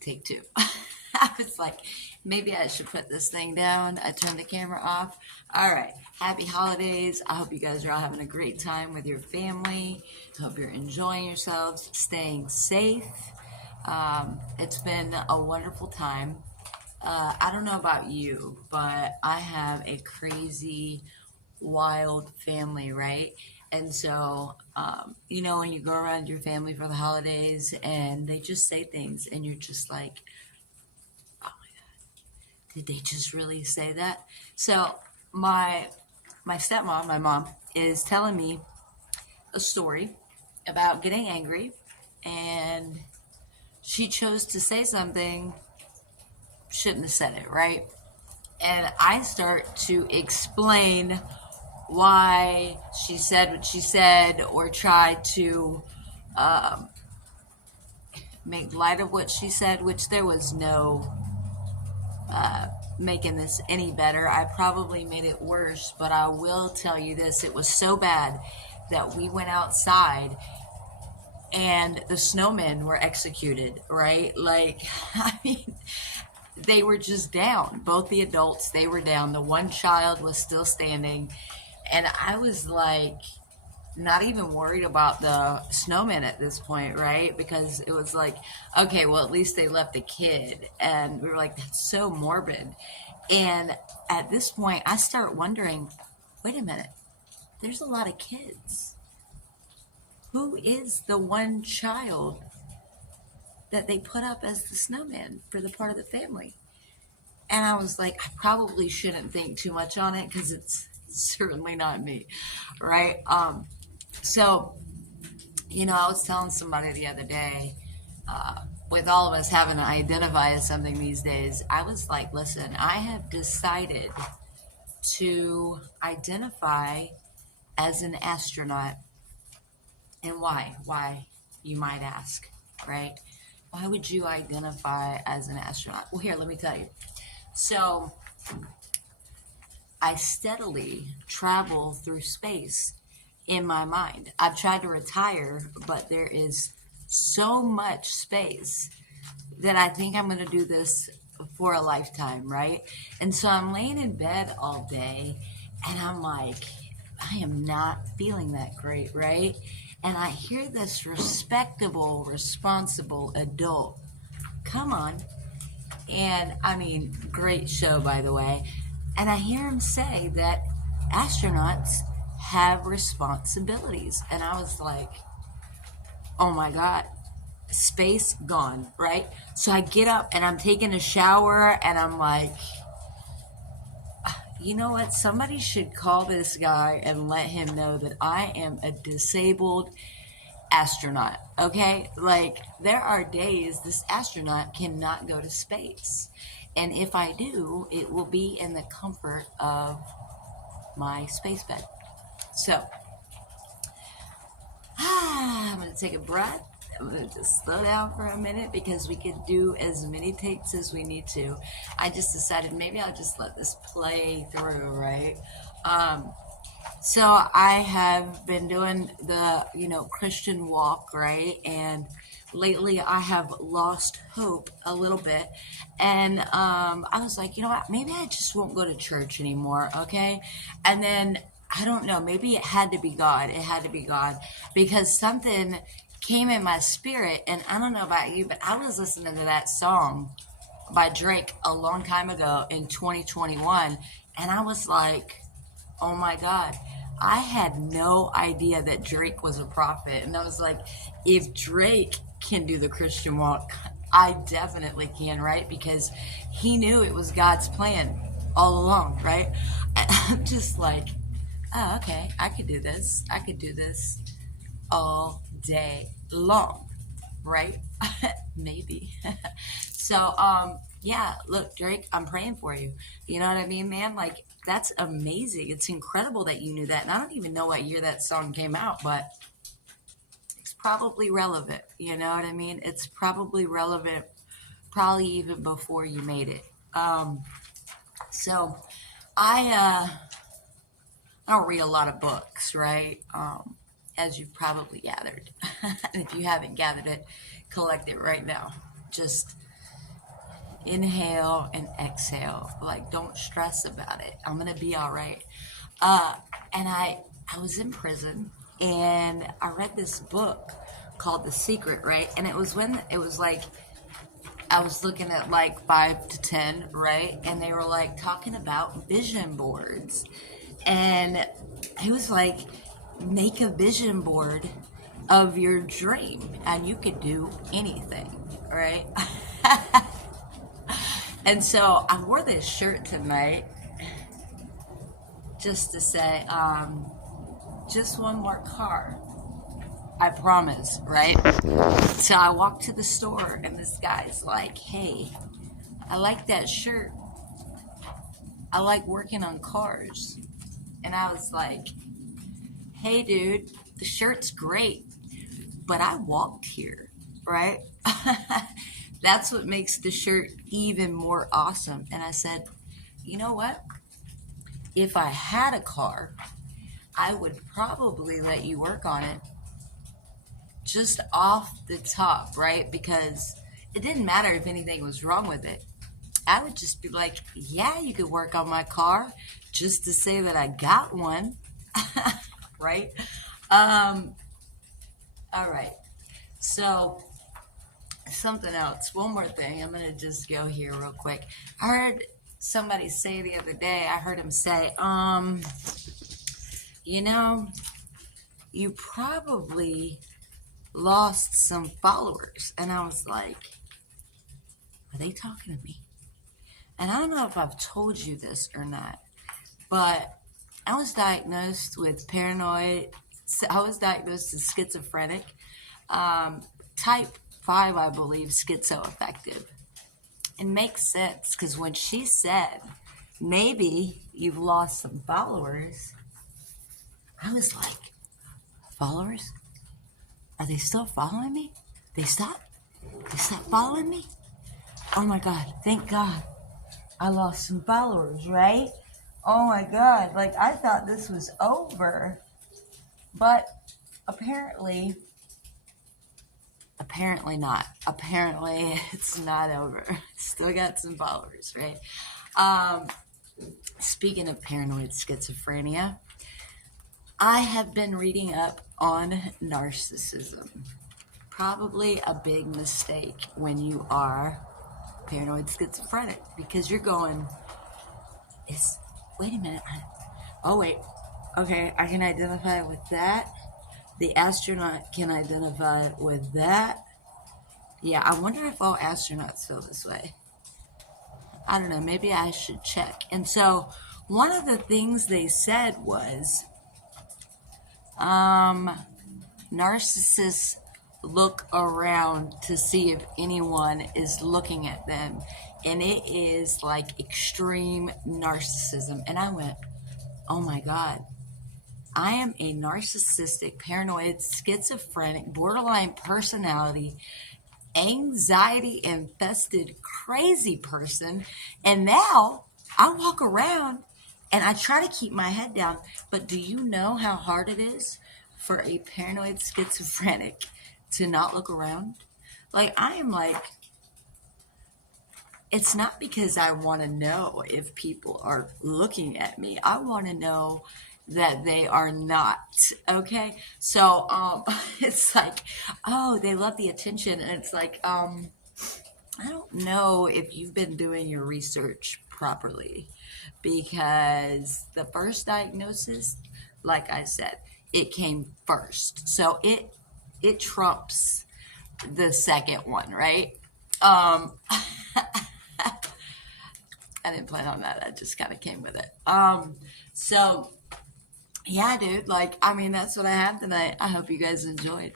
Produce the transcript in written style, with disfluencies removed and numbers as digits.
Take two. I was like, maybe I should put this thing down. I turned the camera off. All right. Happy holidays. I hope you guys are all having a great time with your family. I hope you're enjoying yourselves, staying safe. It's been a wonderful time. I don't know about you, but I have a crazy, wild family, right? And so, when you go around your family for the holidays and they just say things, and you're just like, did they just really say that? So my my stepmom, my mom, is telling me a story about getting angry, and she chose to say something, shouldn't have said it, right? And I start to explain why she said what she said, or try to make light of what she said, which there was no making this any better. I probably made it worse, but I will tell you this: it was so bad that we went outside and the snowmen were executed, right? Like, I mean, they were just down. Both the adults, they were down. The one child was still standing. And I was like, not even worried about the snowmen at this point, right? Because it was like, okay, well, at least they left a kid. And we were like, that's so morbid. And at this point, I start wondering, wait a minute, there's a lot of kids. Who is the one child that they put up as the snowman for the part of the family? And I was like, I probably shouldn't think too much on it because it's certainly not me, right? So, I was telling somebody the other day, with all of us having to identify as something these days, I was like, listen, I have decided to identify as an astronaut. And why? Why, you might ask, right? Why would you identify as an astronaut? Well, here, let me tell you. So, I steadily travel through space in my mind. I've tried to retire, but there is so much space that I think I'm going to do this for a lifetime, right? And so I'm laying in bed all day and I'm like, I am not feeling that great, right? And I hear this respectable, responsible adult come on. And I mean, great show, by the way. And I hear him say that astronauts have responsibilities. And I was like, oh my God, space gone, right? So I get up and I'm taking a shower and I'm like, you know what? Somebody should call this guy and let him know that I am a disabled astronaut, okay? Like, there are days this astronaut cannot go to space. And if I do, it will be in the comfort of my space bed. So, I'm going to take a breath. I'm going to just slow down for a minute because we could do as many takes as we need to. I just decided maybe I'll just let this play through, right? So I have been doing the, Christian walk, right? And lately I have lost hope a little bit. And I was like, you know what? Maybe I just won't go to church anymore, okay? And then, I don't know, maybe it had to be God. It had to be God because something came in my spirit. And I don't know about you, but I was listening to that song by Drake a long time ago in 2021. And I was like, oh my God, I had no idea that Drake was a prophet. And I was like, if Drake can do the Christian walk, I definitely can, right? Because he knew it was God's plan all along, right? And I'm just like, oh, okay, I could do this. I could do this all day long, right? Maybe. So, yeah, look, Drake, I'm praying for you. You know what I mean, man? Like, that's amazing. It's incredible that you knew that. And I don't even know what year that song came out, but it's probably relevant. You know what I mean? It's probably relevant, probably even before you made it. So I don't read a lot of books, right? As you've probably gathered. And if you haven't gathered it, collect it right now. Just Inhale and exhale. Like, don't stress about it. I'm gonna be all right. Uh, and I was in prison, and I read this book called The Secret, right? And it was when it was like I was looking at like 5 to 10, right? And they were like talking about vision boards. And he was like, make a vision board of your dream and you could do anything, right? And so I wore this shirt tonight just to say, just one more car. I promise, right? So I walked to the store and this guy's like, hey, I like that shirt. I like working on cars. And I was like, hey, dude, the shirt's great, but I walked here, right? That's what makes the shirt even more awesome. And I said, you know what? If I had a car, I would probably let you work on it just off the top, right? Because it didn't matter if anything was wrong with it. I would just be like, yeah, you could work on my car just to say that I got one, right? All right. So, something else. One more thing. I'm going to just go here real quick. I heard somebody say the other day, I heard him say, you know, you probably lost some followers. And I was like, are they talking to me? And I don't know if I've told you this or not, but I was diagnosed with paranoid, I was diagnosed as schizophrenic, type 5, I believe, schizoaffective. It makes sense because when she said, maybe you've lost some followers, I was like, followers? Are they still following me? They stopped? They stopped following me? Oh my God, thank God. I lost some followers, right? Oh my God, like I thought this was over, but apparently not. Apparently it's not over. Still got some followers, right? Speaking of paranoid schizophrenia, I have been reading up on narcissism. Probably a big mistake when you are paranoid schizophrenic because you're going, wait a minute. Oh, wait. Okay, I can identify with that. The astronaut can identify with that. Yeah, I wonder if all astronauts feel this way. I don't know. Maybe I should check. And so one of the things they said was narcissists look around to see if anyone is looking at them. And it is like extreme narcissism. And I went, oh my God. I am a narcissistic, paranoid, schizophrenic, borderline personality, anxiety infested, crazy person. And now I walk around and I try to keep my head down. But do you know how hard it is for a paranoid schizophrenic to not look around? Like, I am like, it's not because I want to know if people are looking at me. I want to know that they are not. Okay. So, it's like, oh, they love the attention. And it's like, I don't know if you've been doing your research properly because the first diagnosis, like I said, it came first. So it trumps the second one, right? I didn't plan on that. I just kind of came with it. So yeah, dude, like, I mean, that's what I have tonight. I hope you guys enjoyed.